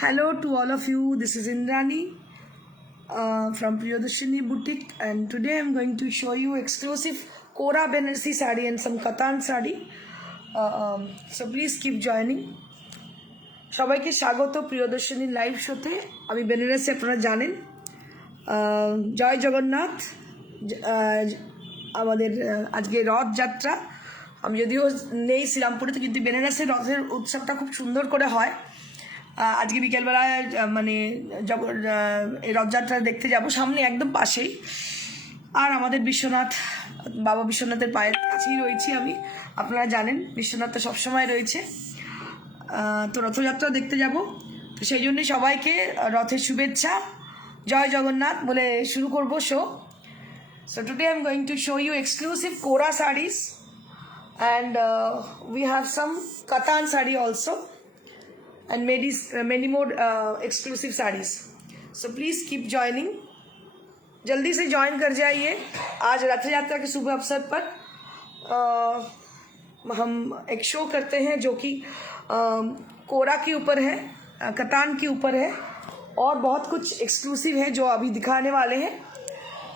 Hello to all of you. This is Indrani from Priyadarshini Boutique, and today I'm going to show you exclusive Kora Benarsi sari and some Katan sari. So please keep joining. সবাইকে স্বাগত Priyadarshini live শোতে। আমি বেনারসে, আপনারা জানেন। জয় জগন্নাথ। আমাদের আজকে রথযাত্রা। আমি যদিও নেই শ্রীরামপুরে, কিন্তু বেনারসের রথের উৎসবটা খুব সুন্দর করে হয়। আজকে বিকেলবেলায় মানে এই রথযাত্রা দেখতে যাব, সামনে একদম পাশেই। আর আমাদের বিশ্বনাথ, বাবা বিশ্বনাথের পায়ের কাছেই রয়েছি আমি। আপনারা জানেন বিশ্বনাথ তো সবসময় রয়েছে। তো রথযাত্রা দেখতে যাব, তো সেই জন্যই সবাইকে রথের শুভেচ্ছা। জয় জগন্নাথ বলে শুরু করব show. So today I'm going to show you exclusive Kora sarees, and we have some Katan sari also, and many more exclusive sarees. So please keep joining. जल्दी से ज्वाइन कर जाइए। आज रथ यात्रा के शुभ अवसर पर हम एक शो करते हैं जो कि कोरा के ऊपर है, कतान के ऊपर है, और बहुत कुछ एक्सक्लूसिव है जो अभी दिखाने वाले हैं।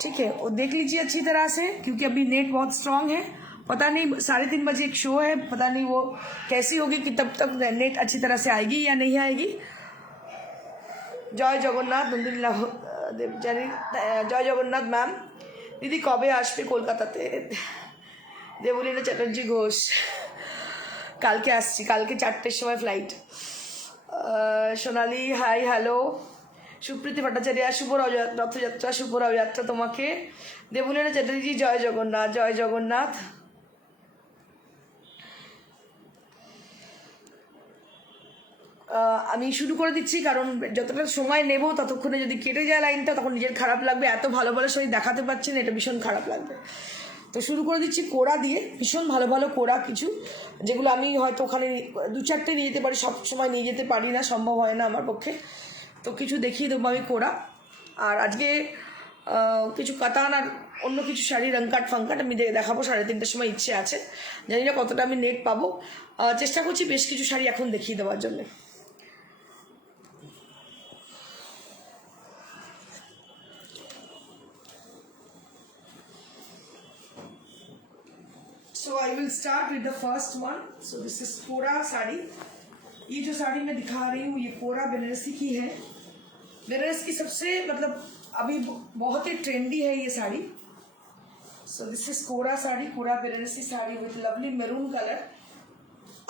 ठीक है, वो देख लीजिए अच्छी तरह से, क्योंकि अभी नेट बहुत स्ट्रांग है। पता नहीं 3:30 बजे एक शो है, पता नहीं वो कैसी होगी कि तब तक नेट अच्छी तरह से आएगी या नहीं आएगी। জয় জগন্নাথ নন্দিনীলা জানি। জয় জগন্নাথ ম্যাম। দিদি কবে আসবে কলকাতাতে? দেবলীনা চ্যাটার্জি ঘোষ। কালকে আসছি, কালকে 4টের সময় ফ্লাইট। সোনালি হাই, হ্যালো। সুপ্রীতি ভট্টাচার্য, শুভ রথযাত্রা, শুভ রথযাত্রা তোমাকে। দেবলীনা চ্যাটার্জি, জয় জগন্নাথ, জয় জগন্নাথ। আমি শুরু করে দিচ্ছি, কারণ যতটা সময় নেব ততক্ষণে যদি কেটে যায় লাইনটা, তখন নিজের খারাপ লাগবে। এত ভালো ভালো সবাই দেখাতে পারছেন, এটা ভীষণ খারাপ লাগবে। তো শুরু করে দিচ্ছি কোরা দিয়ে। ভীষণ ভালো ভালো কোরা কিছু, যেগুলো আমি হয়তো ওখানে 2-4টে নিয়ে যেতে পারি, সব সময় নিয়ে যেতে পারি না, সম্ভব হয় না আমার পক্ষে। তো কিছু দেখিয়ে দেবো আমি কোরা। আর আজকে কিছু কাতান আর অন্য কিছু শাড়ি রংকাট ফাঙ্কাট আমি দেখাবো 3:30টার সময়, ইচ্ছে আছে। জানি না কতটা আমি নেট পাবো, চেষ্টা করছি বেশ কিছু শাড়ি এখন দেখিয়ে দেওয়ার জন্য। So I will start with the first one. So this is kora sari. ये जो साड़ी मैं दिखा रही हूँ, ये कोरा बनारसी की है। बनारस की सबसे मतलब अभी बहुत ही ट्रेंडी है ये sari. So this is kora sari, kora Banarasi sari with lovely maroon colour.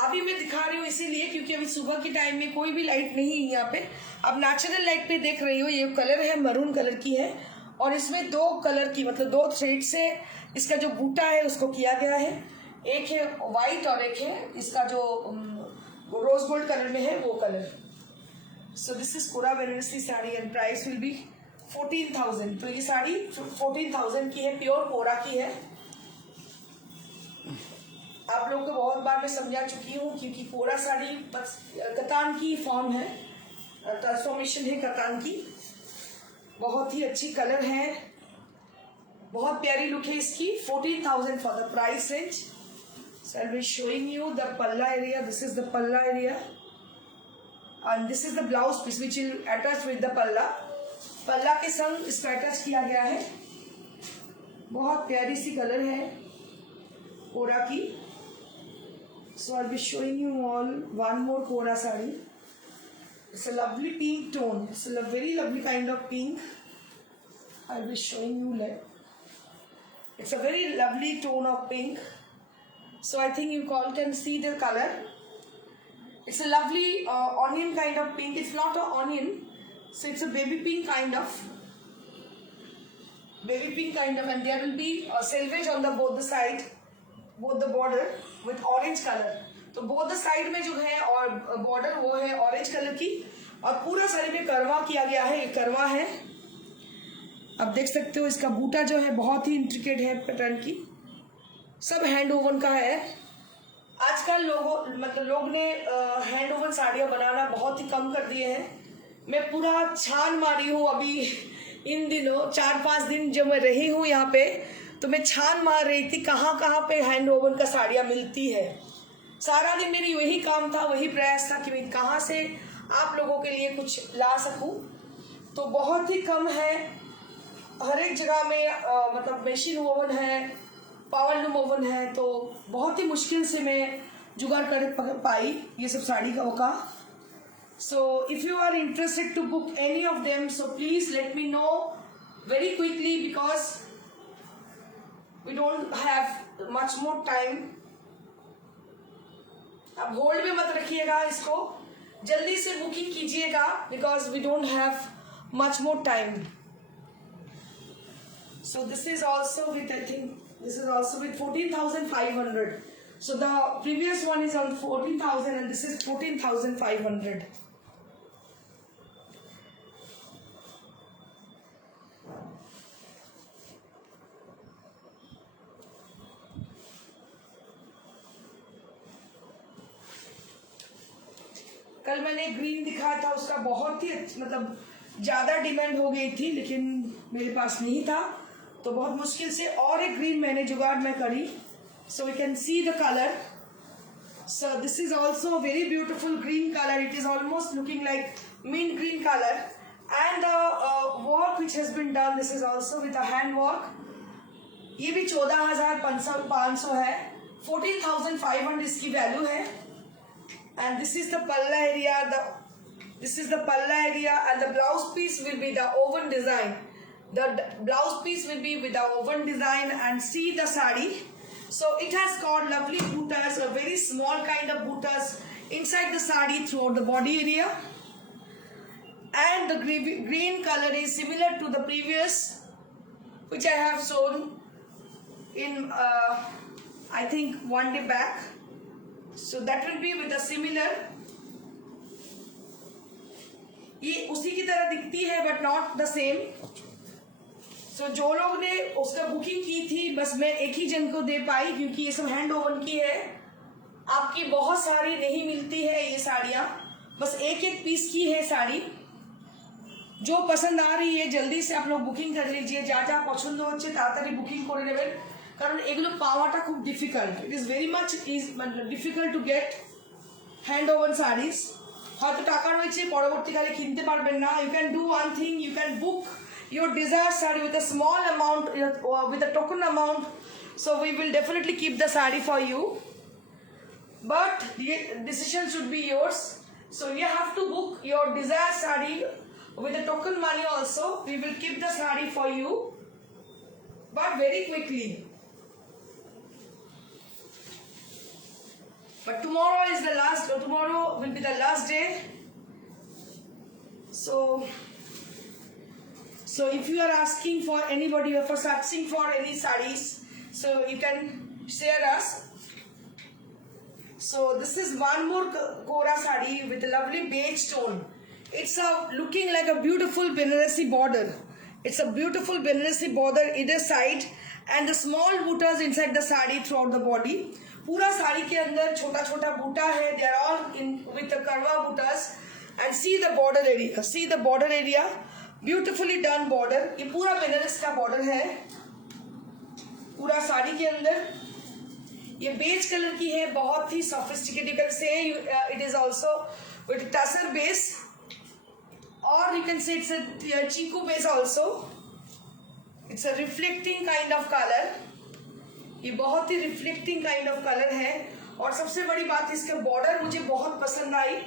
अभी मैं दिखा रही हूँ इसीलिए क्योंकि अभी सुबह के टाइम में कोई भी लाइट नहीं है यहाँ पे। अब नेचुरल लाइट पे देख रही हो, ये कलर है मैरून कलर की है, और इसमें 2 कलर की मतलब 2 थ्रेड से इसका जो बूटा है उसको किया गया है। एक है वाइट और एक है इसका जो रोज गोल्ड कलर में है वो colour. So this is kora Banarasi sari and price will be 14,000। तो ये साड़ी 14,000 की है, प्योर कोरा की है। आप लोगों को बहुत बार मैं समझा चुकी हूँ, क्योंकि कोरा साड़ी कतान की फॉर्म है, ट्रांसफॉर्मेशन है कतान की। बहुत ही अच्छी कलर है, बहुत प्यारी लुक है इसकी। 14,000 for the price range. So I'll be showing you the palla area. This is the palla area, and this is the blouse piece which will attach with the palla. पल्ला के संग इसको attach किया गया है। बहुत प्यारी सी कलर है कोरा की। So I'll be showing you all one more Quora sari. It's a lovely pink tone. It's a very lovely kind of pink. I'll be showing you like. It's a very lovely tone of pink. So I think you all can see the color. It's a lovely onion kind of pink. It's not an onion, so it's a baby pink kind of. And there will be selvage on the both the side, both the border with orange color. तो both the side में जो है और border वो है orange color की, और पूरा साड़ी में करवा किया गया है। ये करवा है, आप देख सकते हो। इसका बूटा जो है बहुत ही इंट्रिकेट है पैटर्न की, सब हैंड ओवन का है। आजकल लोग ने हैंड ओवन साड़ियाँ बनाना बहुत ही कम कर दिए हैं। मैं पूरा छान मारी हूँ अभी इन दिनों, 4-5 दिन जब मैं रही हूँ यहाँ पे, तो मैं छान मार रही थी कहाँ कहाँ पे हैंड ओवन का साड़ियाँ मिलती है। सारा दिन मेरी वही काम था, वही प्रयास था कि मैं कहाँ से आप लोगों के लिए कुछ ला सकूं। तो बहुत ही कम है, हर एक जगह में मतलब मशीन वोवन है, पावर लूम ओवन है, तो बहुत ही मुश्किल से मैं जुगाड़ कर पाई ये सब साड़ी का। So if you are interested to book any of them, so please let me know very quickly because we don't have much more time. अब होल्ड में मत रखिएगा इसको, जल्दी से बुकिंग कीजिएगा because we don't have much more time. So this is also with, I think this is also with 14,500. So the previous one is on 14,000 and this is 14,500. कल मैंने ग्रीन दिखाया था, उसका बहुत ही मतलब ज़्यादा डिमांड हो गई थी, लेकिन मेरे पास नहीं था, तो बहुत मुश्किल से और एक ग्रीन मैंने जुगाड़ में करी। So we can see the colour. So this is also very beautiful green colour. It is almost looking like mint green color and the work which has been done, this is also with a hand work. ये भी 14,500 है, 14,500 इसकी value है। And this is the palla area, this is the palla area and the blouse piece will be the oven design. The blouse piece will be with the oven design and see the sari. So it has got lovely buttas, a very small kind of buttas inside the sari throughout the body area. And the green color is similar to the previous, which I have shown in I think one day back. So that will be with a similar, ये उसी की तरह दिखती है but not the same. So जो लोग ने उसका बुकिंग की थी, बस मैं एक ही जन को दे पाई क्योंकि ये सब हैंड ओवन की है। आपकी बहुत सारी नहीं मिलती है ये साड़ियाँ, बस एक एक पीस की है साड़ी। जो पसंद आ रही है जल्दी से आप लोग बुकिंग कर लीजिए, যা যা পছন্দ হচ্ছে তাড়াতাড়ি বুকিং করে নেবেন, কারণ এগুলো পাওয়াটা খুব difficult. It is very much difficult to get hand woven saris. হয়তো টাকা রয়েছে, পরবর্তীকালে কিনতে পারবেন না। You can do one thing, you can book your desired saree with a small amount, with a token amount, so we will definitely keep the saree for you, but the decision should be yours. So you have to book your desired saree with the token money also. We will keep the saree for you, but very quickly. But tomorrow is the last, tomorrow will be the last day. So if you are asking for anybody or for searching for any sarees, so you can share us. So this is one more Kora saree with a lovely beige tone. It's looking like a beautiful Banarasi border. It's a beautiful Banarasi border either side and the small buttas inside the saree throughout the body. पूरा साड़ी के अंदर छोटा छोटा बूटा है. They are all in with the karwa buttas. And see the border area. See the border area. Beautifully done border. ये पूरा बनारस का border है पूरा साड़ी के अंदर. ये बेज कलर की है, बहुत ही सोफिस्टिकेटेड से. It is also with tussar base और you can say it's a chikoo base also. It's a reflecting kind of colour. ये बहुत ही रिफ्लेक्टिंग काइंड ऑफ कलर है. और सबसे बड़ी बात, इसका बॉर्डर मुझे बहुत पसंद आई.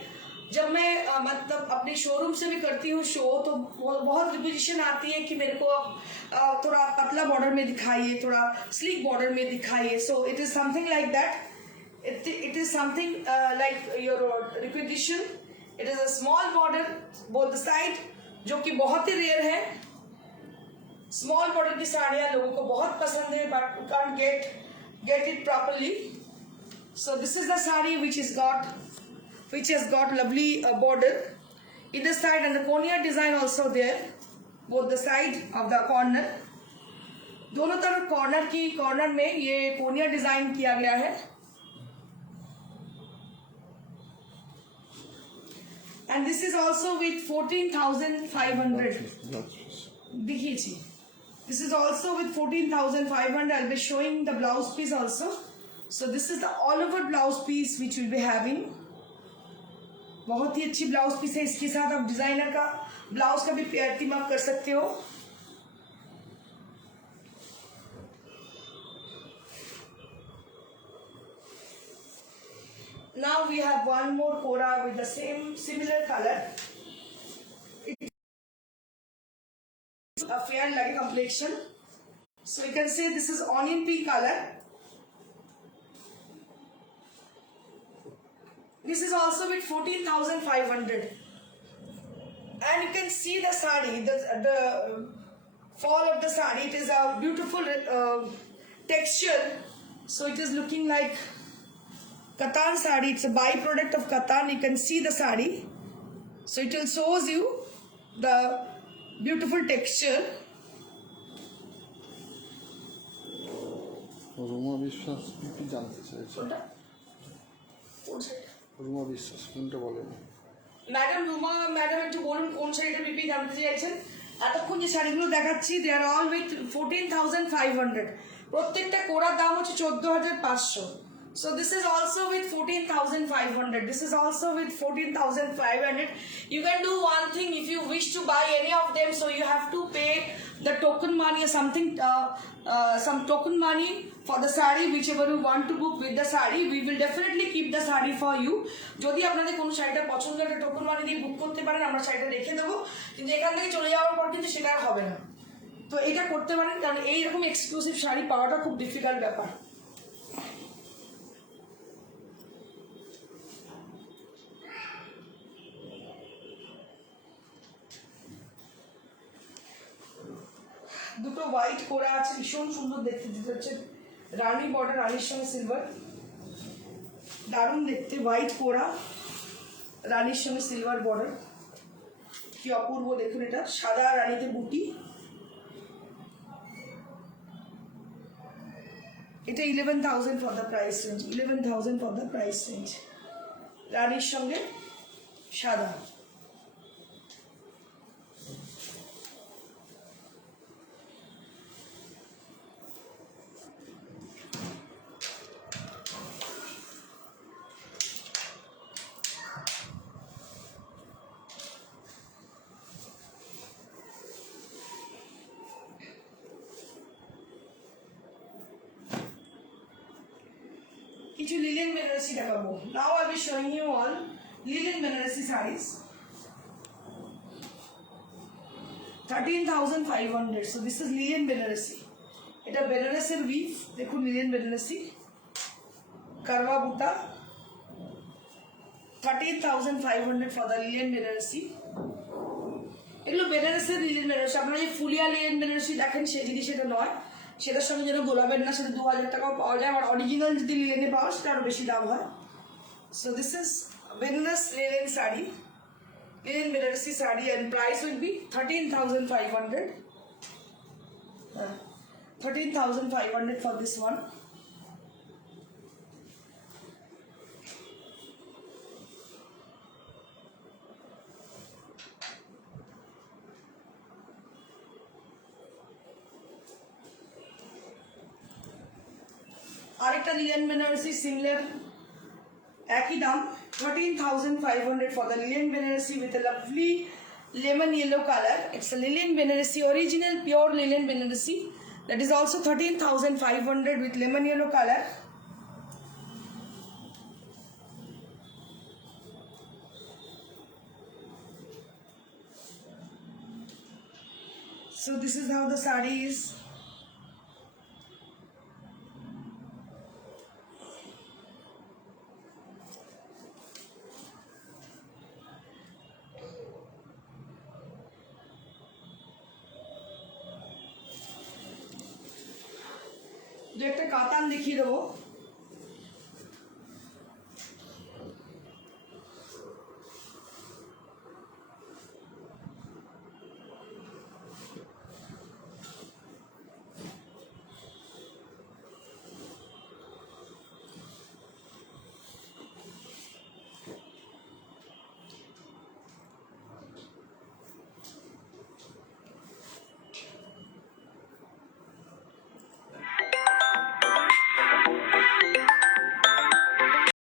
जब मैं मतलब अपने शोरूम से भी करती हूँ शो, तो बहुत रिक्वेजिशन आती है कि मेरे को थोड़ा पतला बॉर्डर में दिखाइए, थोड़ा स्लीक बॉर्डर में दिखाइए. So it is something like that. It is something like your requisition. It is a small border both the side, जो कि बहुत ही रेयर है. स्मॉल बॉर्डर की साड़ियाँ लोगों को बहुत पसंद है, but you can't get it properly. So this is the sari which has got lovely border in the side and the cornea design also there, both the side of the corner. दोनों तरफ corner में ये कोनिया design किया गया है. And this is also with 14,500. देखिए जी, this is also with 14,500. I'll be showing the blouse piece also. So this is the all over blouse piece which we'll be having. बहुत ही अच्छी ब्लाउज पीस है। इसके साथ आप डिजाइनर का blouse का भी पेयर टीम आप कर सकते हो। Now we have one more kora with the similar color. It's a fair like complexion. So you can say this is onion pink color. This is also with 14,500. And you can see the sari, the fall of the sari. It is a beautiful texture. So it is looking like Katan sari. It's a byproduct of Katan. You can see the sari. So it will shows you the beautiful texture. Ruma বিশ্বাস কি জানতে চাইছে? রুমা বিশ্বাস কোনটা বলেন? Madam একটু বলুন কোন শাড়িটা বিপি জানতে চাইছেন। এতক্ষণ যে শাড়িগুলো দেখাচ্ছি দে আর অল উইথ 14,500। প্রত্যেকটা কোরার দাম হচ্ছে 14,500। So this is also with 14,500. This is also with 14,500. You can do one thing if you wish to buy any of them. So you have to pay the token money or something, some token money for the sari, whichever you want to book with the sari. We will definitely keep the sari for you. যদি আপনাদের কোনো শাড়িটা পছন্দ হয় token মানি দিয়ে বুক করতে পারেন, আমরা শাড়িটা রেখে দেবো। কিন্তু এখান থেকে চলে যাওয়ার পর কিন্তু সেটা আর হবে না। তো এটা করতে পারেন, কারণ এইরকম এক্সক্লুসিভ শাড়ি পাওয়াটা খুব ডিফিকাল্ট ব্যাপার। দুটো হোয়াইট কোরা আছে, ভীষণ সুন্দর দেখতে। যেটা হচ্ছে রানী বর্ডার, রানীর সঙ্গে সিলভার, দারুণ দেখতে। হোয়াইট কোরা, রানীর সঙ্গে সিলভার বর্ডার, কি অপূর্ব দেখুন। এটা সাদা রানীতে বুটি। এটা 11,000 for the price range. 11,000 for the price range. রানীর সঙ্গে সাদা। কিছু লিলেন বেনারসি দেখাবো। Now I will showing you all linen Banarasi saris. 13,500। So this is linen Banarasi. এটা বেনারসের উইভ, দেখুন লিলেন বেনারসি, কারওয়া বুটা। 13,500 ফর দ্য লিলেন বেনারসি। এগুলো বেনারসের লিলেন বেনারসি। আপনারা যে ফুলিয়া লিলেন বেনারসি দেখেন সেই জিনিস এটা নয়। সেটার সঙ্গে যেন গোলাবের না, সেটা 2,000 টাকাও পাওয়া যায়। আর অরিজিনাল যদি লিলেনে পাওয়া সেটা আরও বেশি দাম হয়। So this is Banaras linen sari, linen Banarasi sari, and price will be 13,500। 13,500 for this one. আরেকটা লিলেন বেনারসি সিমিলার, একই দাম, 13,500 for the Lilian Benaressi with a lovely lemon yellow color. It's a Lilian Benaressi, original pure Lilian Benaressi. That is also 13,500 with lemon yellow color. So this is how the saree is. जो एक कातान देखिए देव